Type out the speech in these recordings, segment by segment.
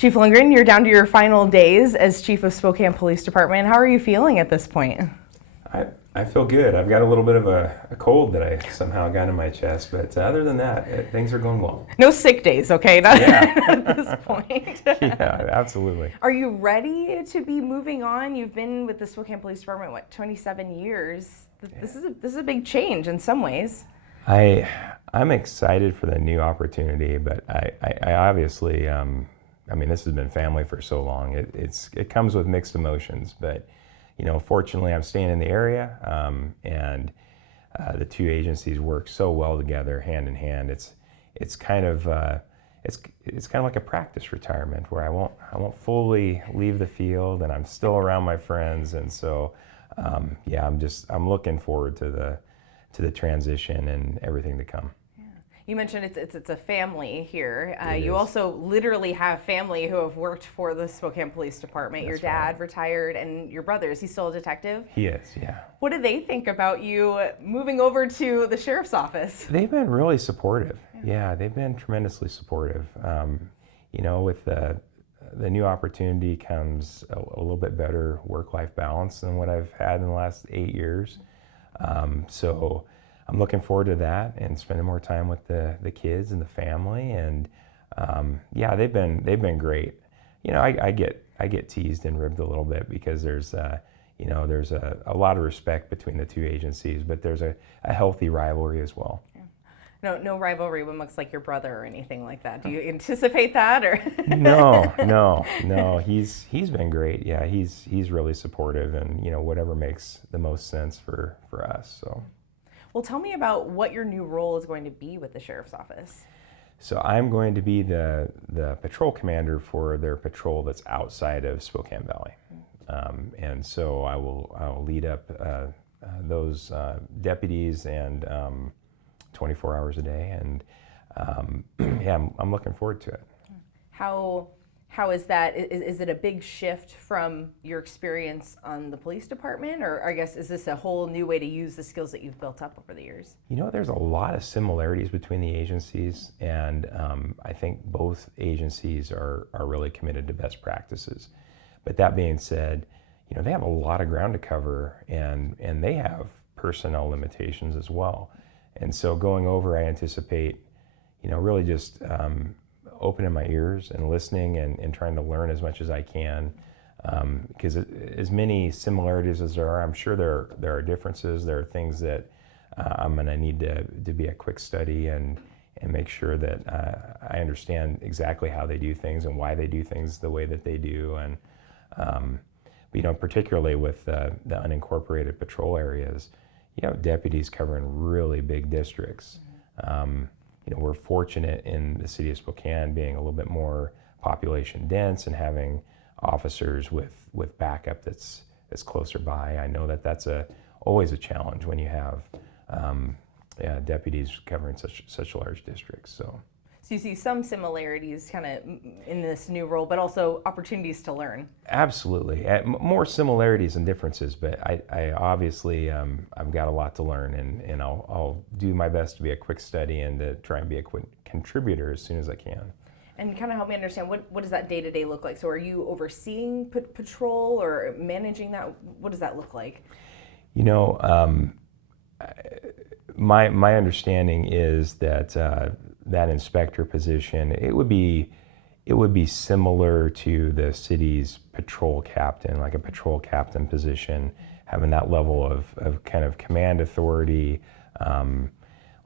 Chief Lundgren, you're down to your final days as Chief of Spokane Police Department. How are you feeling at this point? I feel good. I've got a little bit of a cold that I somehow got in my chest, but other than that, things are going well. No sick days, okay? Not Yeah. at this point. Yeah, absolutely. Are you ready to be moving on? You've been with the Spokane Police Department, what, 27 years? This is a big change in some ways. I'm excited for the new opportunity, but I obviously, this has been family for so long. It comes with mixed emotions, but fortunately, I'm staying in the area, and the two agencies work so well together, hand in hand. It's kind of like a practice retirement where I won't fully leave the field, and I'm still around my friends, and so I'm looking forward to the transition and everything to come. You mentioned it's a family here. It you is. also literally have family who have worked for the Spokane Police Department. Your That's dad right. retired, and your brother, is he still a detective? He is, yeah. What do they think about you moving over to the sheriff's office? They've been really supportive. Yeah, they've been tremendously supportive. With the new opportunity comes a little bit better work-life balance than what I've had in the last 8 years. So I'm looking forward to that and spending more time with the kids and the family. And they've been great. I get teased and ribbed a little bit because there's a lot of respect between the two agencies, but there's a healthy rivalry as well. No rivalry amongst like your brother or anything like that. Do you anticipate that or? No. He's been great. Yeah, he's really supportive, and whatever makes the most sense for us. So. Well, tell me about what your new role is going to be with the sheriff's office. So I'm going to be the patrol commander for their patrol that's outside of Spokane Valley, and so I will lead up those deputies and 24 hours a day, and I'm looking forward to it. How is that? Is it a big shift from your experience on the police department, or I guess is this a whole new way to use the skills that you've built up over the years? There's a lot of similarities between the agencies, and I think both agencies are really committed to best practices. But that being said, they have a lot of ground to cover, and they have personnel limitations as well. And so going over, I anticipate, really just opening my ears and listening and trying to learn as much as I can, because as many similarities as there are, I'm sure there are differences. There are things that I'm going to need to be a quick study and make sure that I understand exactly how they do things and why they do things the way that they do. And particularly with the unincorporated patrol areas, deputies covering really big districts. We're fortunate in the city of Spokane being a little bit more population dense and having officers with backup that's closer by. I know that's always a challenge when you have deputies covering such large districts. So you see some similarities kind of in this new role, but also opportunities to learn. Absolutely. More similarities and differences, but I obviously, I've got a lot to learn, and I'll do my best to be a quick study and to try and be a quick contributor as soon as I can. And kind of help me understand, what does that day-to-day look like? So are you overseeing patrol or managing that? What does that look like? My understanding is that that inspector position, it would be similar to the city's patrol captain, like a patrol captain position, having that level of kind of command authority,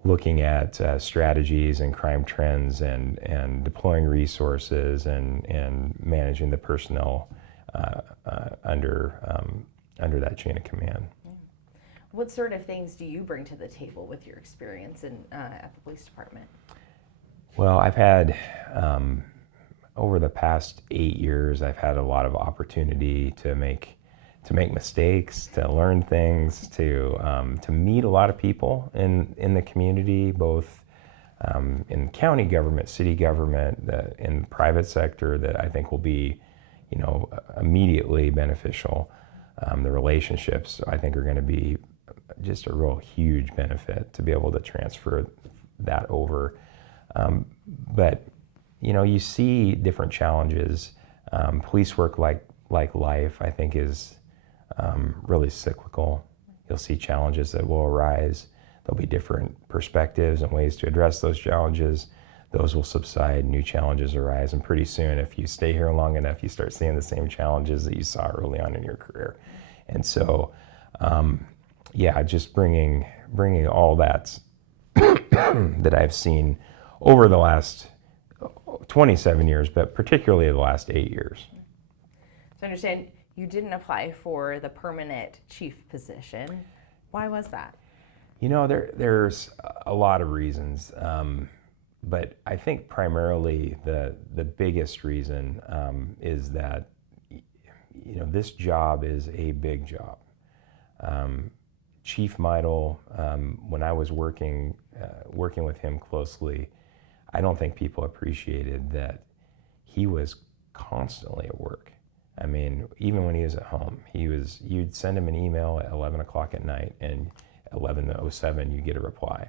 looking at strategies and crime trends and deploying resources and managing the personnel under that chain of command. What sort of things do you bring to the table with your experience at the police department? Well, I've had, over the past 8 years, I've had a lot of opportunity to make mistakes, to learn things, to meet a lot of people in the community, both in county government, city government, in the private sector, that I think will be, immediately beneficial. The relationships, I think, are going to be just a real huge benefit to be able to transfer that over. But you see different challenges. Police work, like life, I think, is really cyclical. You'll see challenges that will arise. There'll be different perspectives and ways to address those challenges. Those will subside, new challenges arise, and pretty soon, if you stay here long enough, you start seeing the same challenges that you saw early on in your career. And so, just bringing all that that I've seen over the last 27 years, but particularly the last 8 years. So I understand you didn't apply for the permanent chief position. Why was that? There's a lot of reasons, but I think primarily the biggest reason is that this job is a big job. Chief Meidel, when I was working with him closely, I don't think people appreciated that he was constantly at work. I mean, even when he was at home, you'd send him an email at 11 o'clock at night, and 11:07 you get a reply.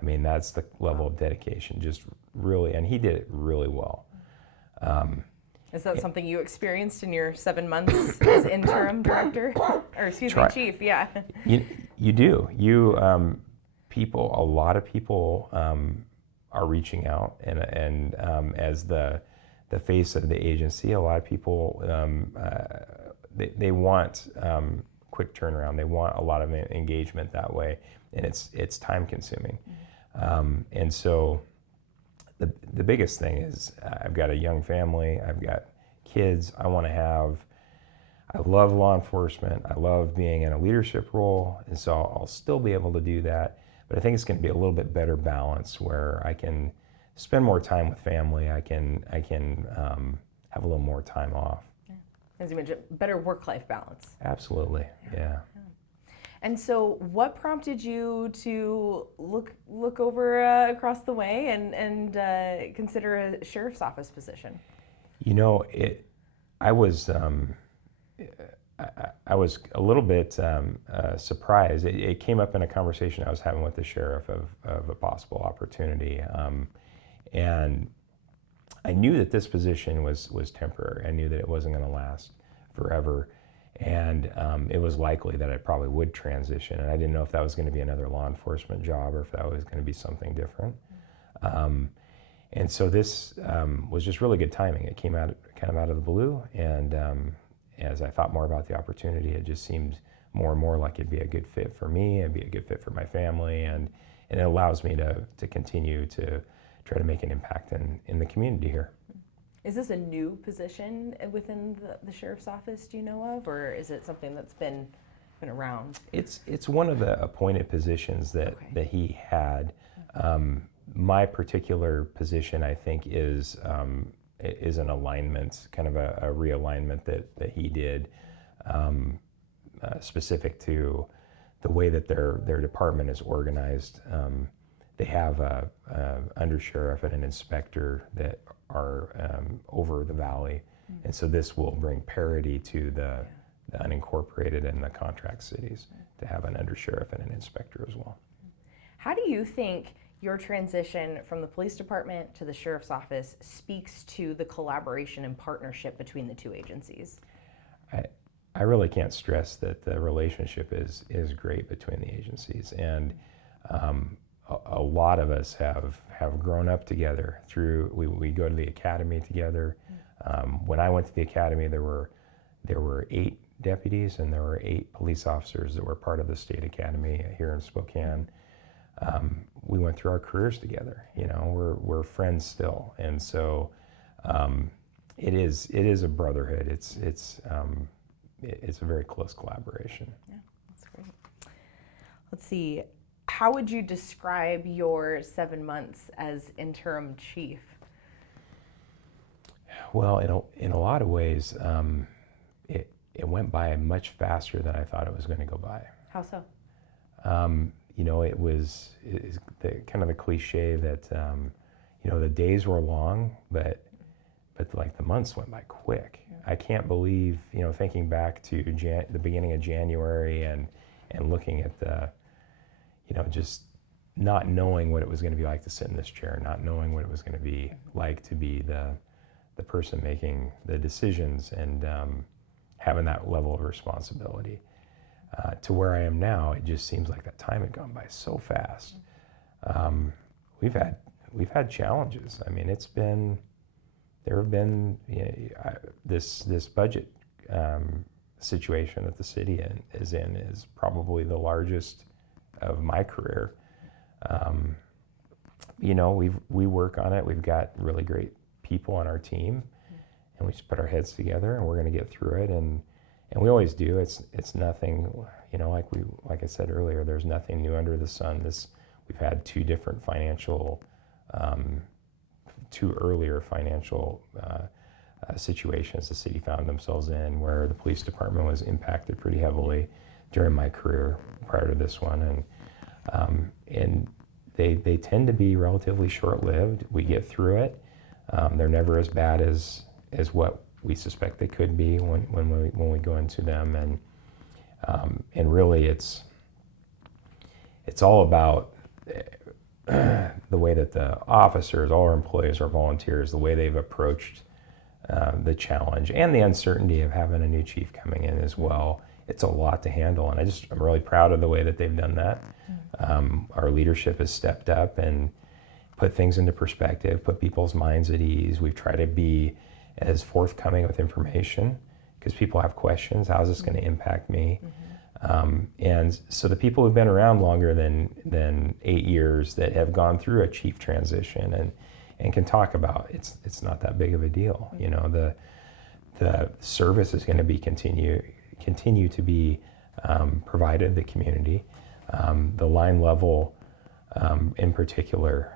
I mean, that's the level of dedication, just really, and he did it really well. Is that something you experienced in your 7 months as interim director? Or chief, yeah. You do. A lot of people are reaching out, and as the face of the agency, a lot of people, they want quick turnaround. They want a lot of engagement that way, and it's time consuming. And so the biggest thing is I've got a young family, I've got kids, I love law enforcement, I love being in a leadership role, and so I'll still be able to do that, but I think it's going to be a little bit better balance where I can spend more time with family, I can have a little more time off. As you mentioned, better work-life balance. Absolutely, yeah. And so what prompted you to look over across the way and consider a sheriff's office position? I was a little bit surprised. It came up in a conversation I was having with the sheriff of a possible opportunity. And I knew that this position was temporary. I knew that it wasn't going to last forever. And it was likely that I probably would transition. And I didn't know if that was going to be another law enforcement job or if that was going to be something different. And so this was just really good timing. It came out of the blue. And as I thought more about the opportunity, it just seemed more and more like it'd be a good fit for me, it'd be a good fit for my family, and it allows me to continue to try to make an impact in the community here. Is this a new position within the sheriff's office, do you know of, or is it something that's been around? It's one of the appointed positions that he had. My particular position, I think, is an alignment, kind of a realignment that he did, specific to the way that their department is organized. They have a undersheriff and an inspector that are over the valley, and so this will bring parity to the unincorporated and the contract cities to have an undersheriff and an inspector as well. How do you think your transition from the police department to the sheriff's office speaks to the collaboration and partnership between the two agencies? I really can't stress that the relationship is great between the agencies, and a lot of us have grown up together through, we go to the academy together. When I went to the academy, there were 8 deputies and there were 8 police officers that were part of the state academy here in Spokane. We went through our careers together, we're friends still. And so it is a brotherhood. It's a very close collaboration. Yeah, that's great. Let's see. How would you describe your 7 months as interim chief? Well, in a lot of ways, it went by much faster than I thought it was going to go by. How so? It was kind of the cliche that the days were long, but like the months went by quick. Yeah. I can't believe, thinking back to the beginning of January and looking at the, just not knowing what it was going to be like to sit in this chair, not knowing what it was going to be like to be the person making the decisions, and having that level of responsibility. To where I am now, it just seems like that time had gone by so fast. We've had challenges. I mean, there have been this budget situation that the city is probably the largest of my career. We work on it. We've got really great people on our team, and we just put our heads together, and we're going to get through it. And we always do. It's nothing, like I said earlier, there's nothing new under the sun. We've had two earlier financial situations the city found themselves in, where the police department was impacted pretty heavily during my career prior to this one, and they tend to be relatively short-lived. We get through it. They're never as bad as what we suspect they could be when we go into them, and really it's all about the way that the officers, all our employees, our volunteers, the way they've approached the challenge and the uncertainty of having a new chief coming in as well. It's a lot to handle, and I'm really proud of the way that they've done that. Our leadership has stepped up and put things into perspective, put people's minds at ease. We've tried to be as forthcoming with information because people have questions. How is this going to impact me? And so the people who've been around longer than 8 years, that have gone through a chief transition and can talk about it's not that big of a deal. The service is going to continue to be provided to the community. The line level in particular,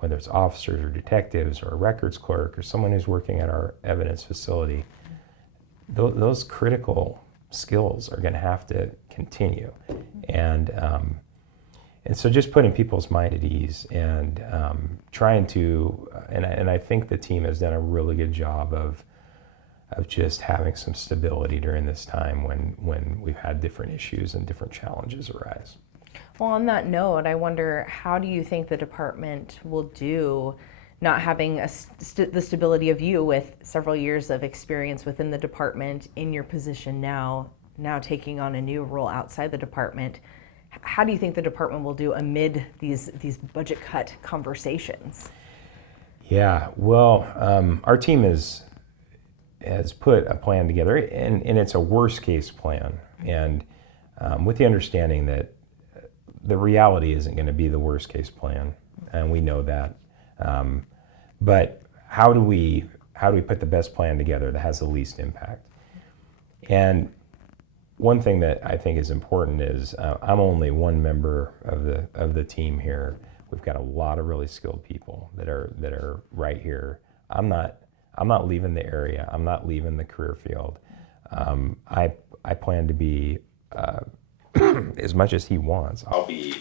whether it's officers or detectives or a records clerk or someone who's working at our evidence facility, those critical skills are going to have to continue. And so just putting people's mind at ease and trying to, and I think the team has done a really good job of just having some stability during this time when we've had different issues and different challenges arise. Well, on that note, I wonder, how do you think the department will do, not having the stability of you with several years of experience within the department in your position now taking on a new role outside the department? How do you think the department will do amid these budget cut conversations? Yeah, well, our team has put a plan together, and it's a worst case plan, and with the understanding that the reality isn't going to be the worst case plan, and we know that. But how do we put the best plan together that has the least impact? And one thing that I think is important is I'm only one member of the team here. We've got a lot of really skilled people that are right here. I'm not leaving the area. I'm not leaving the career field. I plan to be as much as he wants. I'll be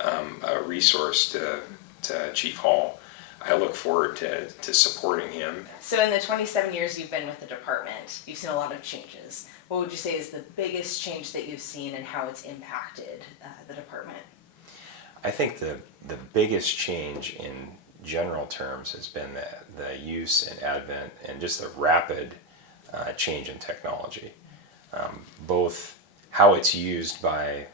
a resource to Chief Hall. I look forward to supporting him. So in the 27 years you've been with the department, you've seen a lot of changes. What would you say is the biggest change that you've seen and how it's impacted the department? I think the biggest change in general terms has been the use and advent and just the rapid change in technology. Both how it's used by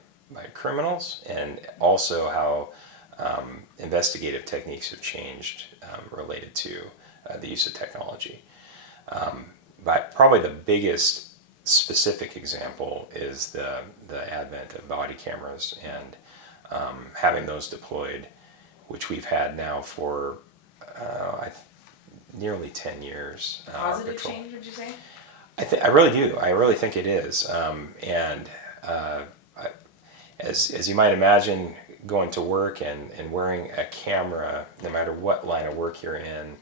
criminals and also how investigative techniques have changed related to the use of technology. But probably the biggest specific example is the advent of body cameras and having those deployed, which we've had now for nearly 10 years. Positive change, would you say? I really do. I really think it is. As you might imagine, going to work and wearing a camera, no matter what line of work you're in,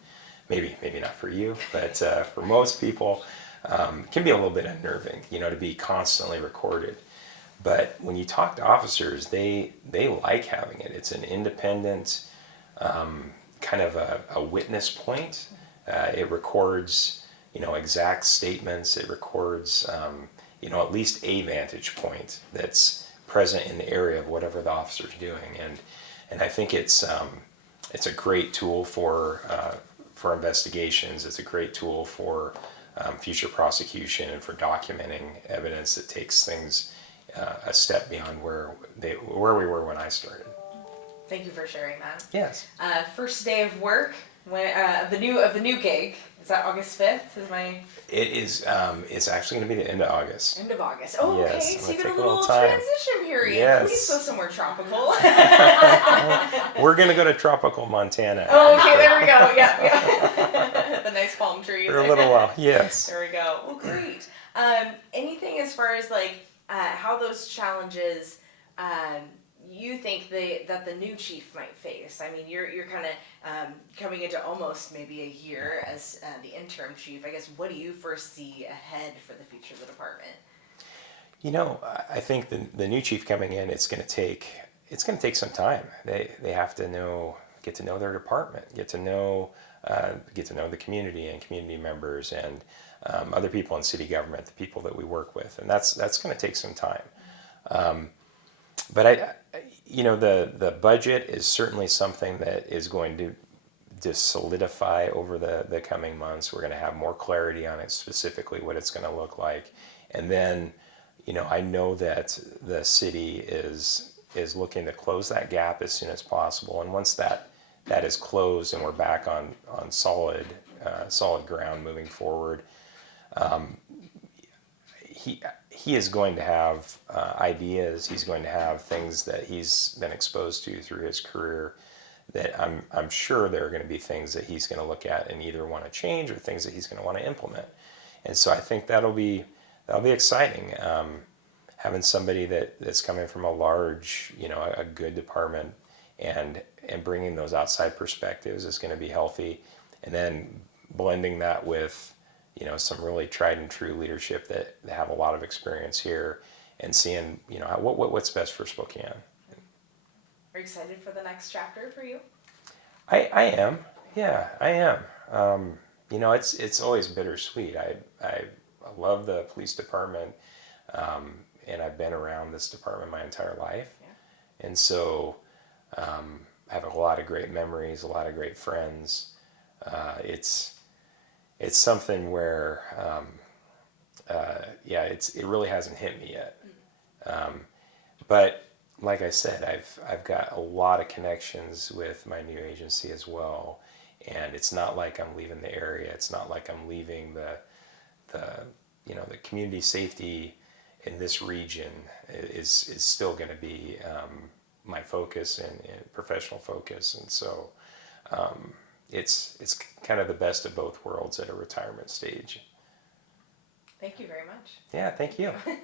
maybe not for you, but for most people, can be a little bit unnerving, to be constantly recorded. But when you talk to officers, they like having it. It's an independent kind of a witness point. It records, exact statements. It records, at least a vantage point that's present in the area of whatever the officer's doing, and I think it's a great tool for investigations. It's a great tool for future prosecution and for documenting evidence that takes things a step beyond where we were when I started. Thank you for sharing that. Yes. First day of work when the new gig, is that August 5th? It is. It's actually going to be the end of August. End of August. Oh, Yes, okay. I'm So you gonna got a take a little little time. transition period. Yes. Please go somewhere tropical. We're going to go to tropical Montana. Oh, okay. There we go. Yeah. The nice palm trees. For a little while. Yes. There we go. Well, great. Anything as far as like how those challenges you think that the new chief might face? I mean, you're kind of coming into almost maybe a year as the interim chief. I guess, what do you foresee ahead for the future of the department? You know, I think the new chief coming in, it's going to take some time. They have to get to know their department, get to know the community and community members and other people in city government, the people that we work with, and that's going to take some time. But the budget is certainly something that is going to solidify over the coming months. We're going to have more clarity on it, specifically what it's going to look like, and then, I know that the city is looking to close that gap as soon as possible, and once that is closed and we're back on solid ground moving forward, he is going to have ideas. He's going to have things that he's been exposed to through his career that I'm sure there are going to be things that he's going to look at and either want to change or things that he's going to want to implement. And so I think that'll be exciting. Having somebody that's coming from a large, a good department and bringing those outside perspectives is going to be healthy. And then blending that with some really tried and true leadership that have a lot of experience here, and seeing what's best for Spokane. Are you excited for the next chapter for you? I am. Yeah, I am. It's always bittersweet. I love the police department, and I've been around this department my entire life, and so I have a lot of great memories, a lot of great friends. It's something where, it really hasn't hit me yet. But like I said, I've got a lot of connections with my new agency as well, and it's not like I'm leaving the area. It's not like I'm leaving the community safety in this region is still going to be my focus and professional focus, and so. It's kind of the best of both worlds at a retirement stage. Thank you very much. Yeah, thank you.